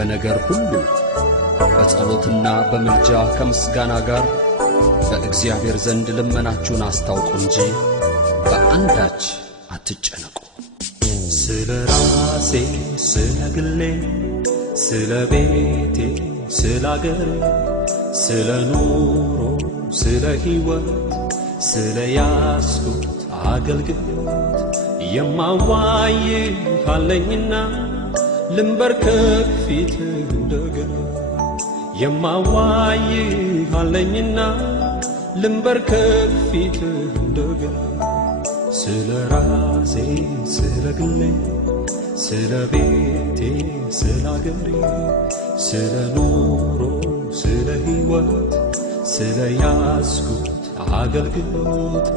በነገር ሁሉ በጸሎትና በምልጃ ከምስጋና ጋር በእግዚአብሔር ዘንድ ልመናችሁን አስታውቁ እንጂ በአንዳች አትጨነቁ። ስለ ራሴ ስለ ግሌ ስለ ቤቴ ስለ አገሬ ስለ ኑሮ ስለ ሕይወት ስለ ያስኩት አገልግሎት የማዋይህ አለኝና ልንበርከክ ፊትህ እንደገና የማዋይህ አለኝና ልንበርከክ ፊትህ እንደገና ስለ ራሴ ስለ ግሌ ስለ ቤቴ ስለ አገሬ ስለ ኑሮ ስለ ሕይወት ስለ ያስኩት አገልግሎት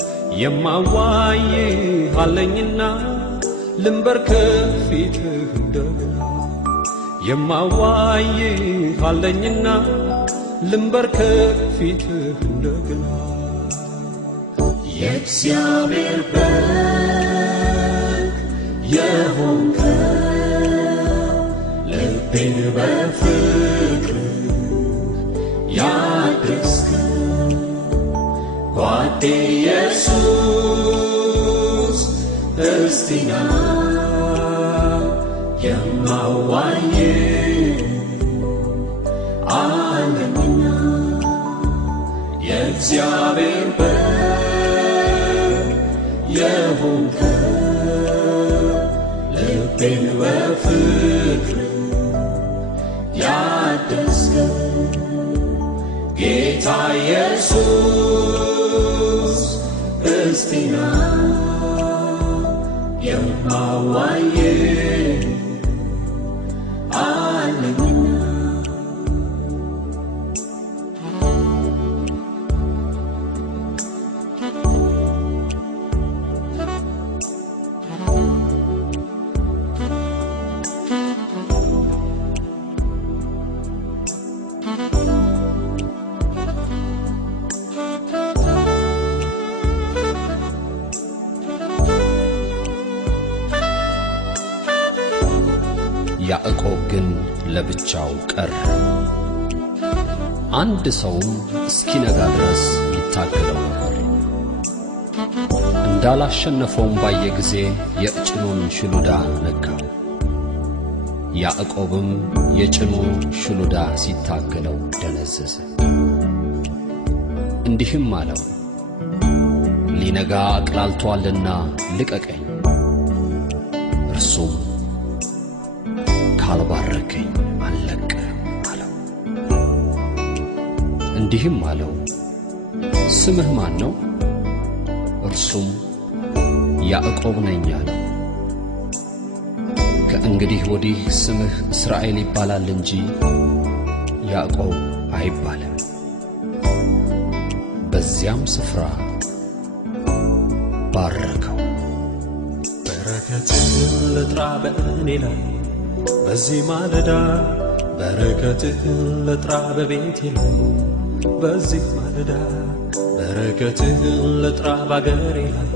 የማዋይህ አለኝና ልንበርከክ ፊትህ እንደገና የማዋይህ አለኝና ልንበርከክ ፊትህ እንደገና የእግዚአብሔር በግ የሆንከው ልቤን በፍቅር ያደስከው ጓዴ ኢየሱስ እስቲና የማዋይህ አለኝና የእግዚአብሔር በግ የሆንከው ልቤን በፍቅር ያደስከው ጌታ ኢየሱስ እስቲና የማዋይህ አለኝና ያዕቆብ ግን ለብቻው ቀረ። አንድ ሰውም እስኪነጋ ድረስ ይታገለው ነበር። እንዳላሸነፈውም ባየ ጊዜ የጭኑን ሽሉዳ ነካው። ያዕቆብም የጭኑን ሽሉዳ ሲታገለው ደነዘዘ። እንዲህም አለው፣ ሊነጋ አቅላልቶአልና ልቀቀኝ። እርሱም ካልባረከኝ አልለቅህም አለው። እንዲህም አለው፣ ስምህ ማን ነው? እርሱም ያዕቆብ ነኝ አለው። ከእንግዲህ ወዲህ ስምህ እስራኤል ይባላል እንጂ ያዕቆብ አይባልም። በዚያም ስፍራ ባረከው። በረከትህን ልጥራ በእኔ ላይ በዚህ ማለዳ በረከትህን ልጥራ በቤቴ ላይ በዚህ ማለዳ በረከትህን ልጥራ ባገሬ ላይ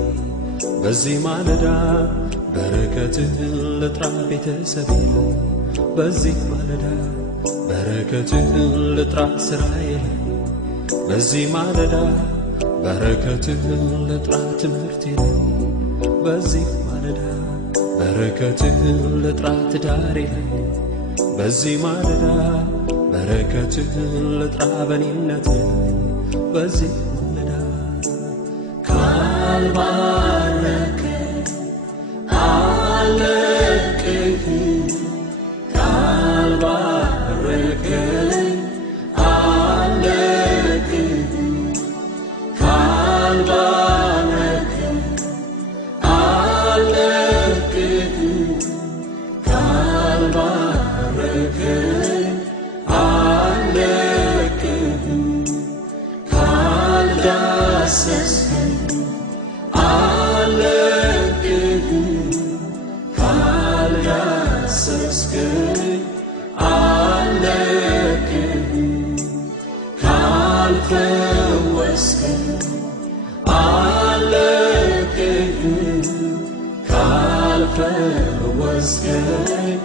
በዚህ ማለዳ በረከትህን ልጥራ ቤተሰቤ ላይ በዚህ ማለዳ በረከትህን ልጥራ ስራዬ ላይ በዚህ ማለዳ በረከትህን ልጥራ ትምህርቴ ላይ በዚህ ማለዳ በረከትህን ልጥራ ትዳሬ ላይ በዚህ ማለዳ በረከትህን ልጥራ በኔነቴ ላይ በዚህ ማለዳ ካልባረከ አልለቅህም ካልባረከ አልለቅህም ካልባረከ አልለቅህም ካልባረከ አልለቅህም ካልዳሰስከኝ አልለቅህም ካልዳሰስከኝ አልለቅህም ካልፈወስከኝ አልለቅህም ካልፈወስከኝ